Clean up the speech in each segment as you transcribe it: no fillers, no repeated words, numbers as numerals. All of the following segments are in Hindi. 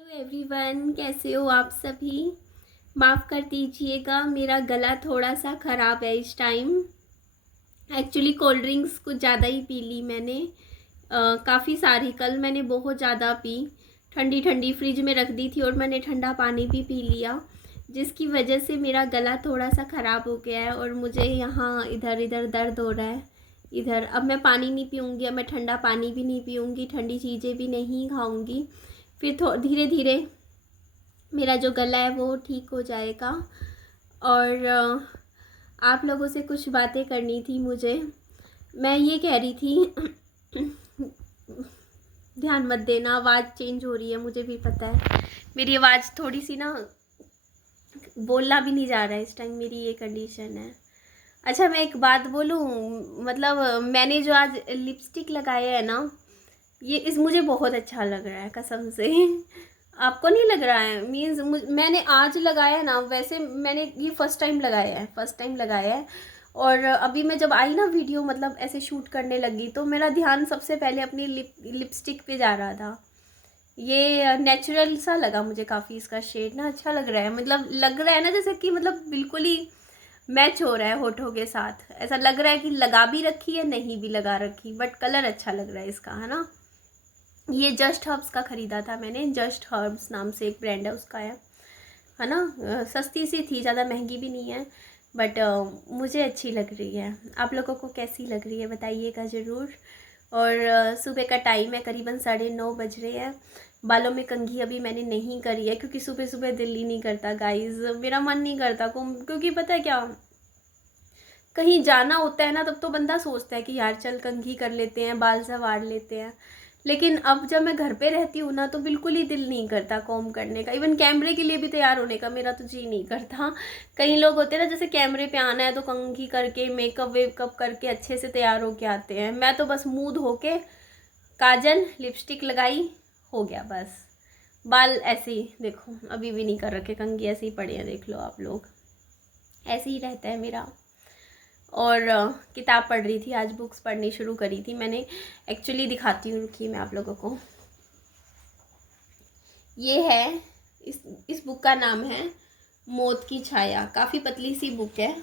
हेलो एवरीवन, कैसे हो आप सभी। माफ़ कर दीजिएगा, मेरा गला थोड़ा सा ख़राब है इस टाइम। एक्चुअली कोल्ड ड्रिंक्स कुछ ज़्यादा ही पी ली मैंने, काफ़ी सारी। कल मैंने बहुत ज़्यादा पी, ठंडी ठंडी फ्रिज में रख दी थी और मैंने ठंडा पानी भी पी लिया, जिसकी वजह से मेरा गला थोड़ा सा ख़राब हो गया है और मुझे यहाँ इधर इधर दर्द हो रहा है। इधर अब मैं पानी नहीं पीऊँगी, अब मैं ठंडा पानी भी नहीं पीऊँगी, ठंडी चीज़ें भी नहीं खाऊँगी। फिर धीरे धीरे मेरा जो गला है वो ठीक हो जाएगा। और आप लोगों से कुछ बातें करनी थी मुझे। मैं ये कह रही थी ध्यान मत देना, आवाज़ चेंज हो रही है, मुझे भी पता है। मेरी आवाज़ थोड़ी सी ना, बोलना भी नहीं जा रहा है इस टाइम, मेरी ये कंडीशन है। अच्छा, मैं एक बात बोलूँ, मतलब मैंने जो आज लिपस्टिक लगाया है ना, ये इस मुझे बहुत अच्छा लग रहा है कसम से। आपको नहीं लग रहा है? मीन्स मैंने आज लगाया ना, वैसे मैंने ये फर्स्ट टाइम लगाया है। और अभी मैं जब आई ना वीडियो, मतलब ऐसे शूट करने लगी, तो मेरा ध्यान सबसे पहले अपनी लिपस्टिक पे जा रहा था। ये नेचुरल सा लगा मुझे काफ़ी, इसका शेड ना अच्छा लग रहा है। मतलब लग रहा है ना जैसे कि मतलब बिल्कुल ही मैच हो रहा है होठों के साथ। ऐसा लग रहा है कि लगा भी रखी है, नहीं भी लगा रखी, बट कलर अच्छा लग रहा है इसका, है ना। ये जस्ट हर्ब्स का ख़रीदा था मैंने, जस्ट हर्ब्स नाम से एक ब्रांड है उसका, है ना। सस्ती सी थी, ज़्यादा महंगी भी नहीं है, बट मुझे अच्छी लग रही है। आप लोगों को कैसी लग रही है बताइएगा ज़रूर। और सुबह का टाइम है, करीबन 9:30 बज रहे हैं। बालों में कंघी अभी मैंने नहीं करी है, क्योंकि सुबह सुबह दिल ही नहीं करता गाइज़, मेरा मन नहीं करता क्योंकि पता है क्या, कहीं जाना होता है ना, तब तो बंदा सोचता है कि यार चल कंघी कर लेते हैं, बाल संवार लेते हैं। लेकिन अब जब मैं घर पे रहती हूँ ना, तो बिल्कुल ही दिल नहीं करता कॉम करने का। इवन कैमरे के लिए भी तैयार होने का मेरा तो जी नहीं करता। कई लोग होते हैं ना, जैसे कैमरे पे आना है तो कंघी करके मेकअप वेकअप करके अच्छे से तैयार होके आते हैं। मैं तो बस मुँह धो के काजल लिपस्टिक लगाई, हो गया बस। बाल ऐसे ही देखो, अभी भी नहीं कर रखे कंघी, ऐसे ही पड़े हैं, देख लो आप लोग, ऐसे ही रहता है मेरा। और किताब पढ़ रही थी, आज बुक्स पढ़नी शुरू करी थी मैंने। एक्चुअली दिखाती हूँ, रुकिए मैं आप लोगों को। ये है, इस बुक का नाम है मौत की छाया। काफ़ी पतली सी बुक है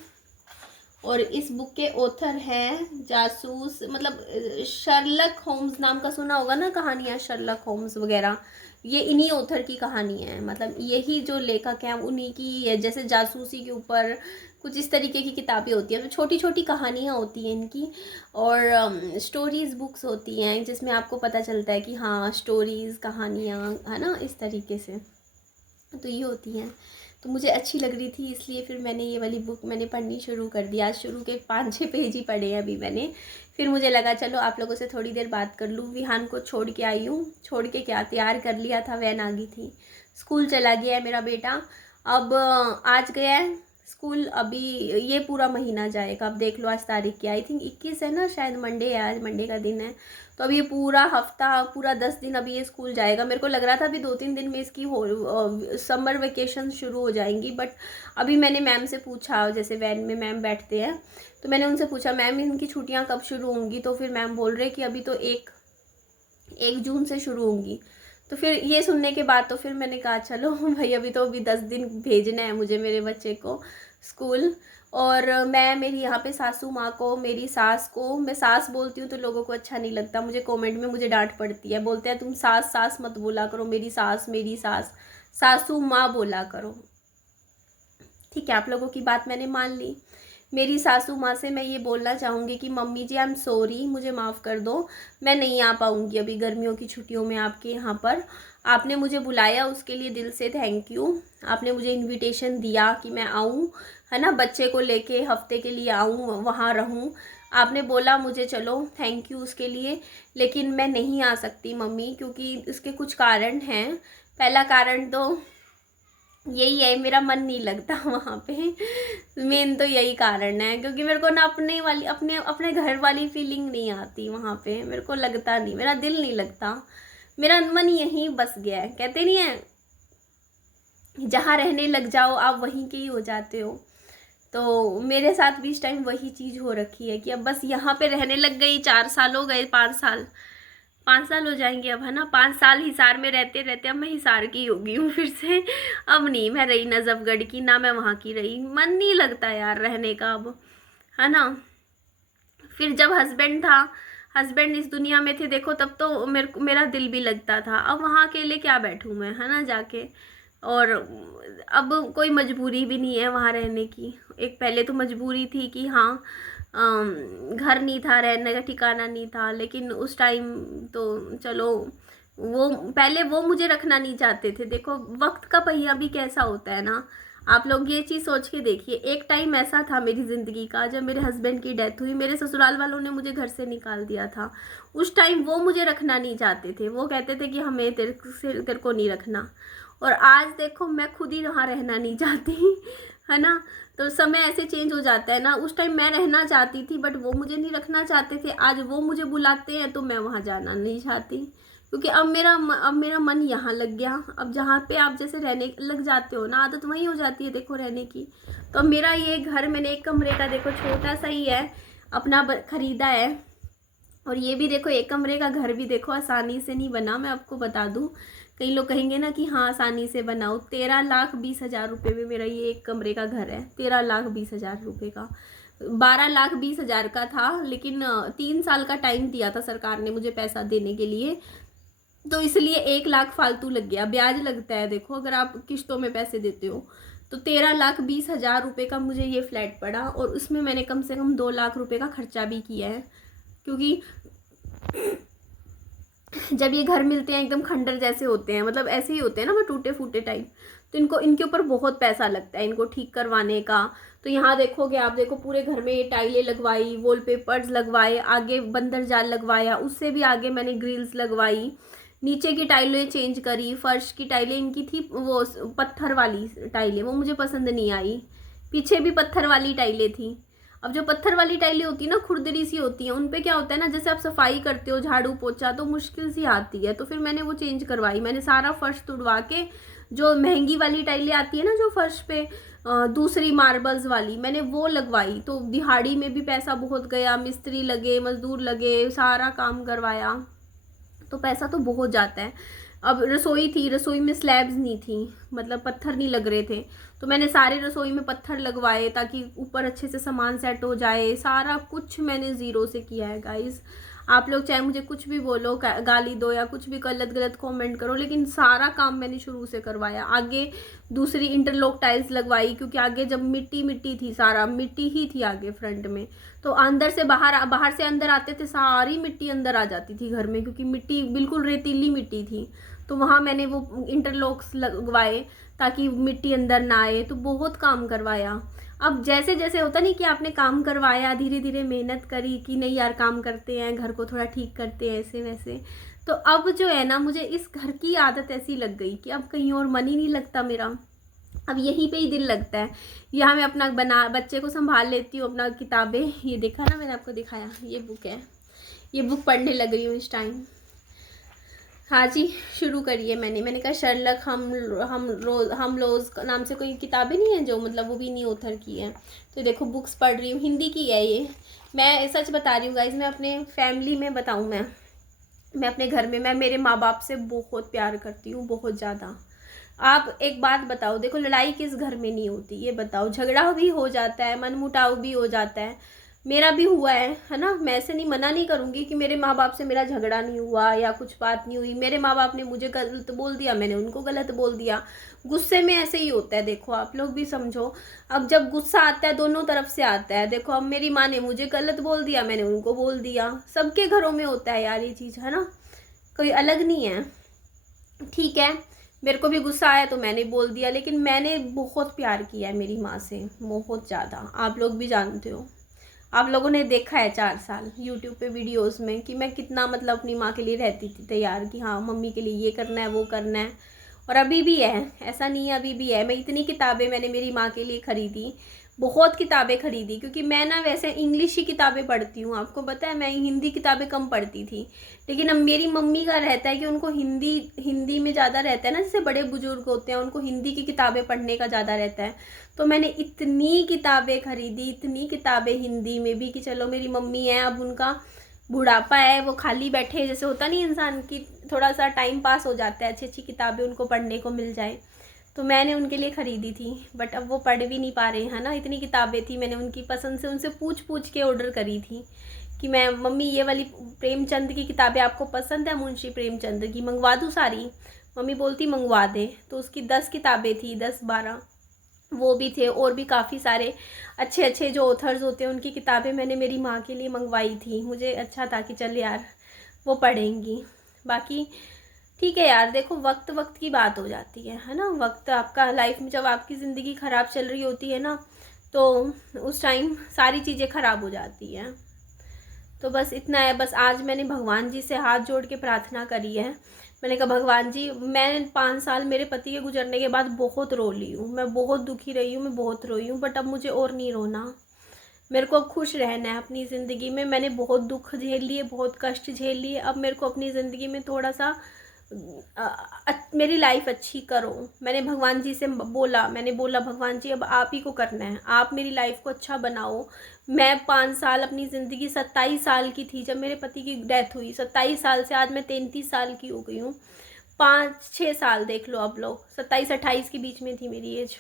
और इस बुक के ऑथर हैं जासूस, मतलब शर्लक होम्स नाम का सुना होगा ना, कहानियाँ शर्लक होम्स वगैरह, ये इन्हीं ऑथर की कहानी है। मतलब यही जो लेखक हैं उन्हीं की, जैसे जासूसी के ऊपर कुछ इस तरीके की किताबें होती हैं, तो छोटी छोटी कहानियाँ होती हैं इनकी। और स्टोरीज़ बुक्स होती हैं जिसमें आपको पता चलता है कि हाँ, स्टोरीज़ कहानियाँ, है ना, इस तरीके से तो ये होती हैं। तो मुझे अच्छी लग रही थी, इसलिए फिर मैंने ये वाली बुक मैंने पढ़नी शुरू कर दी। आज शुरू के 5-6 पेज ही पढ़े हैं अभी मैंने। फिर मुझे लगा चलो आप लोगों से थोड़ी देर बात कर लूँ। विहान को छोड़ के आई हूँ, छोड़ के क्या, तैयार कर लिया था, वैन आ गई थी, स्कूल चला गया है मेरा बेटा। अब आज गया है स्कूल, अभी ये पूरा महीना जाएगा। अब देख लो, आज तारीख क्या, आई थिंक 21 है ना, शायद मंडे है, आज मंडे का दिन है। तो अब ये पूरा हफ्ता, पूरा 10 दिन अभी ये स्कूल जाएगा। मेरे को लग रहा था अभी 2-3 दिन में इसकी समर वेकेशन शुरू हो जाएंगी, बट अभी मैंने मैम से पूछा, जैसे वैन में मैम बैठते हैं, तो मैंने उनसे पूछा मैम इनकी छुट्टियां कब शुरू होंगी, तो फिर मैम बोल रहे कि अभी तो 1 जून से शुरू होंगी। तो फिर ये सुनने के बाद तो फिर मैंने कहा चलो भाई, अभी तो अभी 10 दिन भेजना है मुझे मेरे बच्चे को स्कूल। और मैं, मेरी यहाँ पे सासू माँ को, मेरी सास को, मैं सास बोलती हूँ तो लोगों को अच्छा नहीं लगता, मुझे कमेंट में मुझे डांट पड़ती है, बोलते हैं तुम सास सास मत बोला करो, मेरी सास मेरी सास, सासू माँ बोला करो। ठीक है, आप लोगों की बात मैंने मान ली। मेरी सासू माँ से मैं ये बोलना चाहूँगी कि mummy ji I'm sorry, मुझे माफ़ कर दो, मैं नहीं आ पाऊँगी अभी गर्मियों की छुट्टियों में आपके यहाँ पर। आपने मुझे बुलाया उसके लिए दिल से थैंक यू। आपने मुझे इनविटेशन दिया कि मैं आऊँ, है ना, बच्चे को लेके हफ्ते के लिए आऊँ, वहाँ रहूँ। आपने बोला मुझे, चलो थैंक यू उसके लिए, लेकिन मैं नहीं आ सकती मम्मी, क्योंकि इसके कुछ कारण हैं। पहला कारण तो यही है, मेरा मन नहीं लगता वहाँ पे। मेन तो यही कारण है, क्योंकि मेरे को ना अपने वाली, अपने अपने घर वाली फीलिंग नहीं आती वहाँ पे, मेरे को लगता नहीं, मेरा दिल नहीं लगता, मेरा मन यहीं बस गया है। कहते नहीं है, जहाँ रहने लग जाओ आप वहीं के ही हो जाते हो। तो मेरे साथ भी इस टाइम वही चीज़ हो रखी है कि अब बस यहाँ पे रहने लग गई, 4 साल हो गए, 5 साल, 5 साल हो जाएंगे अब, है ना। 5 साल हिसार में रहते रहते अब मैं हिसार की हो गई हूँ फिर से। अब नहीं मैं रही नजफगढ़ की, ना मैं वहाँ की रही, मन नहीं लगता यार रहने का अब, है ना। फिर जब हस्बैंड था, हस्बैंड इस दुनिया में थे देखो, तब तो मेरा दिल भी लगता था। अब वहाँ अकेले क्या बैठूँ मैं, है ना, जाके। और अब कोई मजबूरी भी नहीं है वहाँ रहने की। एक पहले तो मजबूरी थी कि हाँ, घर नहीं था, रहने का ठिकाना नहीं था, लेकिन उस टाइम तो चलो, वो पहले वो मुझे रखना नहीं चाहते थे। देखो वक्त का पहिया भी कैसा होता है ना, आप लोग ये चीज़ सोच के देखिए। एक टाइम ऐसा था मेरी ज़िंदगी का, जब मेरे हस्बैंड की डेथ हुई, मेरे ससुराल वालों ने मुझे घर से निकाल दिया था। उस टाइम वो मुझे रखना नहीं चाहते थे, वो कहते थे कि हमें तेरे को नहीं रखना। और आज देखो मैं खुद ही वहाँ रहना नहीं चाहती, है ना। तो समय ऐसे चेंज हो जाता है ना। उस टाइम मैं रहना चाहती थी बट वो मुझे नहीं रखना चाहते थे, आज वो मुझे बुलाते हैं तो मैं वहाँ जाना नहीं चाहती, क्योंकि अब मेरा मन यहाँ लग गया। अब जहाँ पे आप जैसे रहने लग जाते हो ना, आदत वहीं हो जाती है देखो रहने की। तो अब मेरा ये घर, मैंने 1 कमरे का देखो छोटा सा ही है अपना खरीदा है। और ये भी देखो 1 कमरे का घर भी देखो आसानी से नहीं बना, मैं आपको बता दूं। कई लोग कहेंगे ना कि हाँ आसानी से बनाओ, 13,20,000 रुपये में मेरा ये 1 कमरे का घर है। 13,20,000 रुपये का, 12,20,000 का था, लेकिन 3 साल का टाइम दिया था सरकार ने मुझे पैसा देने के लिए, तो इसलिए 1 लाख फालतू लग गया। ब्याज लगता है देखो अगर आप किस्तों में पैसे देते हो। तो 13,20,000 रुपये का मुझे ये फ्लैट पड़ा, और उसमें मैंने कम से कम 2 लाख रुपये का खर्चा भी किया है, क्योंकि जब ये घर मिलते हैं एकदम खंडर जैसे होते हैं, मतलब ऐसे ही होते हैं ना, वो टूटे फूटे टाइप, तो इनके ऊपर बहुत पैसा लगता है इनको ठीक करवाने का। तो यहाँ देखोगे आप, देखो पूरे घर में ये टाइलें लगवाई, वॉलपेपर्स लगवाए, आगे बंदर जाल लगवाया, उससे भी आगे मैंने ग्रिल्स लगवाई, नीचे की टाइलें चेंज करी, फर्श की टाइलें इनकी थी वो पत्थर वाली टाइलें, वो मुझे पसंद नहीं आई, पीछे भी पत्थर वाली टाइलें थी। अब जो पत्थर वाली टाइलें होती है ना, खुरदरी सी होती हैं, उन पे क्या होता है ना, जैसे आप सफाई करते हो झाड़ू पोछा तो मुश्किल सी आती है, तो फिर मैंने वो चेंज करवाई। मैंने सारा फर्श तुड़वा के, जो महंगी वाली टाइलें आती है ना जो फर्श पे दूसरी मार्बल्स वाली, मैंने वो लगवाई। तो दिहाड़ी में भी पैसा बहुत गया, मिस्त्री लगे, मजदूर लगे, सारा काम करवाया, तो पैसा तो बहुत जाता है। अब रसोई थी, रसोई में स्लैब्स नहीं थी, मतलब पत्थर नहीं लग रहे थे, तो मैंने सारे रसोई में पत्थर लगवाए ताकि ऊपर अच्छे से सामान सेट हो जाए। सारा कुछ मैंने ज़ीरो से किया है गाइस। आप लोग चाहे मुझे कुछ भी बोलो, गाली दो या कुछ भी गलत गलत कमेंट करो, लेकिन सारा काम मैंने शुरू से करवाया। आगे दूसरी इंटरलॉक टाइल्स लगवाई, क्योंकि आगे जब मिट्टी मिट्टी थी, सारा मिट्टी ही थी आगे फ्रंट में, तो अंदर से बाहर से अंदर आते थे, सारी मिट्टी अंदर आ जाती थी घर में, क्योंकि मिट्टी बिल्कुल रेतीली मिट्टी थी। तो वहाँ मैंने वो इंटरलॉक्स लगवाए ताकि मिट्टी अंदर ना आए, तो बहुत काम करवाया। अब जैसे जैसे होता नहीं कि आपने काम करवाया, धीरे धीरे मेहनत करी कि नहीं यार काम करते हैं, घर को थोड़ा ठीक करते हैं, ऐसे वैसे, तो अब जो है ना, मुझे इस घर की आदत ऐसी लग गई कि अब कहीं और मन ही नहीं लगता मेरा, अब यहीं पे ही दिल लगता है। यहाँ मैं अपना बच्चे को संभाल लेती हूँ, अपना किताबें, ये देखा ना मैंने आपको दिखाया, ये बुक है, ये बुक पढ़ने लग रही हूँ इस टाइम। हाँ जी, शुरू करिए। मैंने कहा शर्लक हम रोज नाम से कोई किताबें नहीं है जो, मतलब वो भी नहीं ऑथर की है। तो देखो बुक्स पढ़ रही हूँ, हिंदी की है ये। मैं सच बता रही हूँ गाइज, मैं अपने फैमिली में बताऊँ, मैं अपने घर में, मैं मेरे माँ बाप से बहुत प्यार करती हूँ, बहुत ज़्यादा। आप एक बात बताओ, देखो लड़ाई किस घर में नहीं होती, ये बताओ। झगड़ा भी हो जाता है, मनमुटाव भी हो जाता है, मेरा भी हुआ है ना। मैं ऐसे नहीं, मना नहीं करूँगी कि मेरे माँ बाप से मेरा झगड़ा नहीं हुआ या कुछ बात नहीं हुई। मेरे माँ बाप ने मुझे गलत बोल दिया, मैंने उनको गलत बोल दिया। गुस्से में ऐसे ही होता है, देखो आप लोग भी समझो। अब जब गुस्सा आता है दोनों तरफ से आता है, देखो अब मेरी माँ ने मुझे गलत बोल दिया, मैंने उनको बोल दिया। सबके घरों में होता है यार ये चीज़, है ना, कोई अलग नहीं है। ठीक है, मेरे को भी गुस्सा आया तो मैंने बोल दिया, लेकिन मैंने बहुत प्यार किया है मेरी माँ से, बहुत ज़्यादा। आप लोग भी जानते हो, आप लोगों ने देखा है 4 साल यूट्यूब पे वीडियोस में कि मैं कितना मतलब अपनी माँ के लिए रहती थी तैयार, कि हाँ मम्मी के लिए ये करना है वो करना है। और अभी भी है, ऐसा नहीं है, अभी भी है। मैं इतनी किताबें मैंने मेरी माँ के लिए ख़रीदी, बहुत किताबें ख़रीदी, क्योंकि मैं ना वैसे इंग्लिश ही किताबें पढ़ती हूँ, आपको पता है मैं हिंदी किताबें कम पढ़ती थी। लेकिन अब मेरी मम्मी का रहता है कि उनको हिंदी में ज़्यादा रहता है ना, जैसे बड़े बुजुर्ग होते हैं उनको हिंदी की किताबें पढ़ने का ज़्यादा रहता है। तो मैंने इतनी किताबें ख़रीदी, इतनी किताबें हिंदी में भी, कि चलो मेरी मम्मी है, अब उनका बुढ़ापा है, वो खाली बैठे जैसे होता नहीं इंसान की, थोड़ा सा टाइम पास हो जाता है, अच्छी अच्छी किताबें उनको पढ़ने को मिल जाए, तो मैंने उनके लिए ख़रीदी थी। बट अब वो पढ़ भी नहीं पा रहे हैं ना, इतनी किताबें थी, मैंने उनकी पसंद से उनसे पूछ पूछ के ऑर्डर करी थी कि मैं मम्मी ये वाली प्रेमचंद की किताबें आपको पसंद है, मुंशी प्रेमचंद की मंगवा दूँ सारी। मम्मी बोलती मंगवा दे, तो उसकी 10 किताबें थी, 10-12 वो भी थे, और भी काफ़ी सारे अच्छे अच्छे जो ऑथर्स होते हैं उनकी किताबें मैंने मेरी माँ के लिए मंगवाई थी। मुझे अच्छा था कि चल यार वो पढ़ेंगी। बाकी ठीक है यार, देखो वक्त वक्त की बात हो जाती है ना। वक्त आपका लाइफ में जब आपकी ज़िंदगी ख़राब चल रही होती है ना, तो उस टाइम सारी चीज़ें ख़राब हो जाती हैं। तो बस इतना है। बस आज मैंने भगवान जी से हाथ जोड़ के प्रार्थना करी है। मैंने कहा भगवान जी, मैं 5 साल मेरे पति के गुजरने के बाद बहुत रो ली हूँ, मैं बहुत दुखी रही हूँ, मैं बहुत रोई हूँ, बट अब मुझे और नहीं रोना। मेरे को अब खुश रहना है अपनी ज़िंदगी में। मैंने बहुत दुख झेल लिए, बहुत कष्ट झेल लिए, अब मेरे को अपनी ज़िंदगी में थोड़ा सा मेरी लाइफ अच्छी करो। मैंने भगवान जी से बोला, मैंने बोला भगवान जी अब आप ही को करना है, आप मेरी लाइफ को अच्छा बनाओ। मैं 5 साल अपनी ज़िंदगी 27 साल की थी जब मेरे पति की डेथ हुई, 27 साल से आज मैं 33 साल की हो गई हूँ। 5-6 साल देख लो, अब लोग 27-28 के बीच में थी मेरी एज।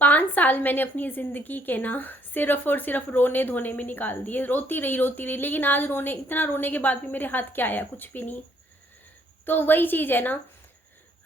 5 साल मैंने अपनी ज़िंदगी के ना सिर्फ़ और सिर्फ रोने धोने में निकाल दिए, रोती रही, लेकिन आज इतना रोने के बाद भी मेरे हाथ क्या आया, कुछ भी नहीं। तो वही चीज़ है ना,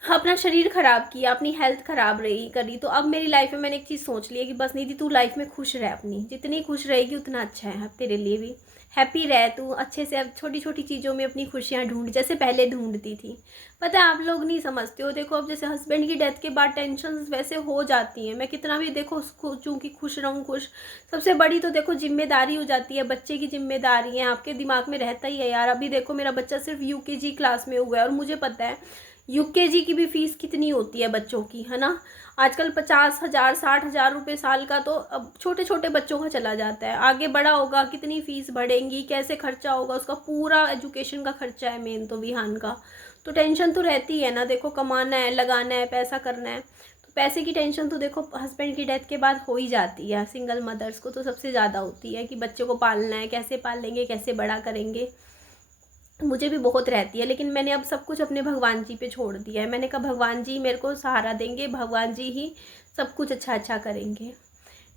अपना शरीर ख़राब किया, अपनी हेल्थ ख़राब रही करी, तो अब मेरी लाइफ में मैंने एक चीज़ सोच ली है कि बस निधि तू लाइफ में खुश रह, अपनी जितनी खुश रहेगी उतना अच्छा है अब तेरे लिए भी। हैप्पी रह तू अच्छे से, अब छोटी छोटी चीज़ों में अपनी खुशियाँ ढूंढ, जैसे पहले ढूंढती थी। पता है आप लोग नहीं समझते हो, देखो अब जैसे हस्बैंड की डेथ के बाद टेंशन वैसे हो जाती हैं, मैं कितना भी देखो सोचूँ कि खुश रहूँ, खुश, सबसे बड़ी तो देखो जिम्मेदारी हो जाती है, बच्चे की जिम्मेदारी है, आपके दिमाग में रहता ही है यार। अभी देखो मेरा बच्चा सिर्फ यूकेजी क्लास में हुआ है, और मुझे पता है यूकेजी की भी फीस कितनी होती है बच्चों की, है ना। आजकल 50,000 60,000 रुपये साल का तो अब छोटे छोटे बच्चों का चला जाता है। आगे बड़ा होगा कितनी फ़ीस बढ़ेंगी, कैसे खर्चा होगा, उसका पूरा एजुकेशन का खर्चा है मेन तो विहान का। तो टेंशन तो रहती है ना, देखो कमाना है, लगाना है, पैसा करना है, तो पैसे की टेंशन तो देखो हस्बैंड की डेथ के बाद हो ही जाती है। सिंगल मदर्स को तो सबसे ज़्यादा होती है कि बच्चे को पालना है, कैसे पालेंगे, कैसे बड़ा करेंगे। मुझे भी बहुत रहती है, लेकिन मैंने अब सब कुछ अपने भगवान जी पे छोड़ दिया है। मैंने कहा भगवान जी मेरे को सहारा देंगे, भगवान जी ही सब कुछ अच्छा अच्छा करेंगे।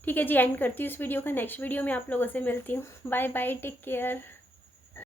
ठीक है जी, एंड करती हूँ इस वीडियो का। नेक्स्ट वीडियो में आप लोगों से मिलती हूँ। Bye bye, take care.